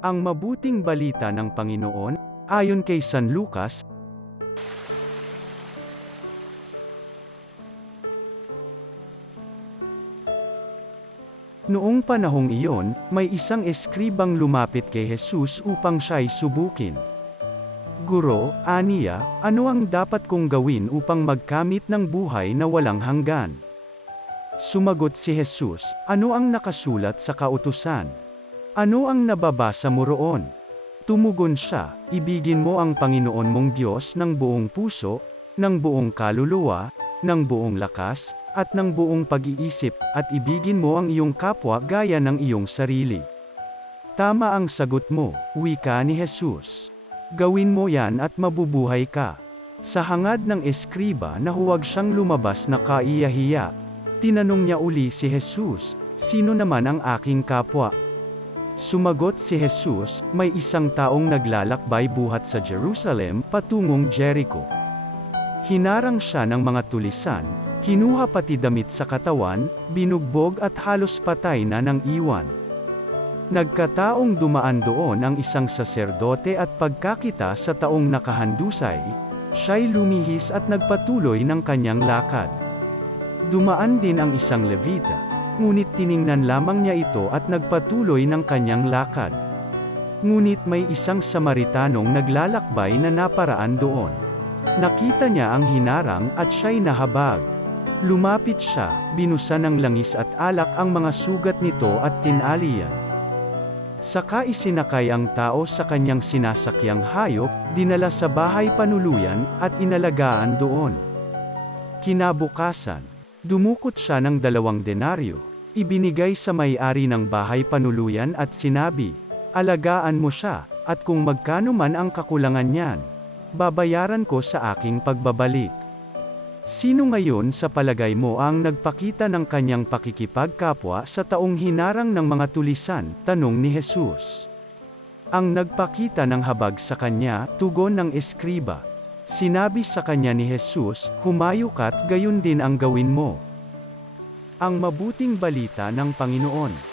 Ang mabuting balita ng Panginoon, ayon kay San Lucas. Noong panahong iyon, may isang eskribang lumapit kay Jesus upang siya'y subukin. Guro, aniya, ano ang dapat kong gawin upang magkamit ng buhay na walang hanggan? Sumagot si Jesus, ano ang nakasulat sa kautusan? Ano ang nababasa mo roon? Tumugon siya, ibigin mo ang Panginoon mong Diyos ng buong puso, ng buong kaluluwa, ng buong lakas, at ng buong pag-iisip, at ibigin mo ang iyong kapwa gaya ng iyong sarili. Tama ang sagot mo, wika ni Jesus. Gawin mo yan at mabubuhay ka. Sa hangad ng eskriba na huwag siyang lumabas na kaiyahiya, tinanong niya uli si Jesus, sino naman ang aking kapwa? Sumagot si Jesus, may isang taong naglalakbay buhat sa Jerusalem patungong Jericho. Hinarang siya ng mga tulisan, kinuha pati damit sa katawan, binugbog at halos patay na ng iwan. Nagkataong dumaan doon ang isang saserdote at pagkakita sa taong nakahandusay, siya'y lumihis at nagpatuloy ng kanyang lakad. Dumaan din ang isang Levita, ngunit tiningnan lamang niya ito at nagpatuloy ng kanyang lakad. Ngunit may isang Samaritanong naglalakbay na naparaan doon. Nakita niya ang hinarang at siya'y nahabag. Lumapit siya, binusan ng langis at alak ang mga sugat nito at tinalian. Saka isinakay ang tao sa kanyang sinasakyang hayop, dinala sa bahay panuluyan, at inalagaan doon. Kinabukasan, dumukot siya ng 2 denaryo, ibinigay sa may-ari ng bahay panuluyan at sinabi, alagaan mo siya, at kung magkano man ang kakulangan niyan, babayaran ko sa aking pagbabalik. Sino ngayon sa palagay mo ang nagpakita ng kanyang pakikipagkapwa sa taong hinarang ng mga tulisan? Tanong ni Jesus. Ang nagpakita ng habag sa kanya, tugon ng eskriba. Sinabi sa kanya ni Jesus, humayo ka't gayon din ang gawin mo. Ang mabuting balita ng Panginoon.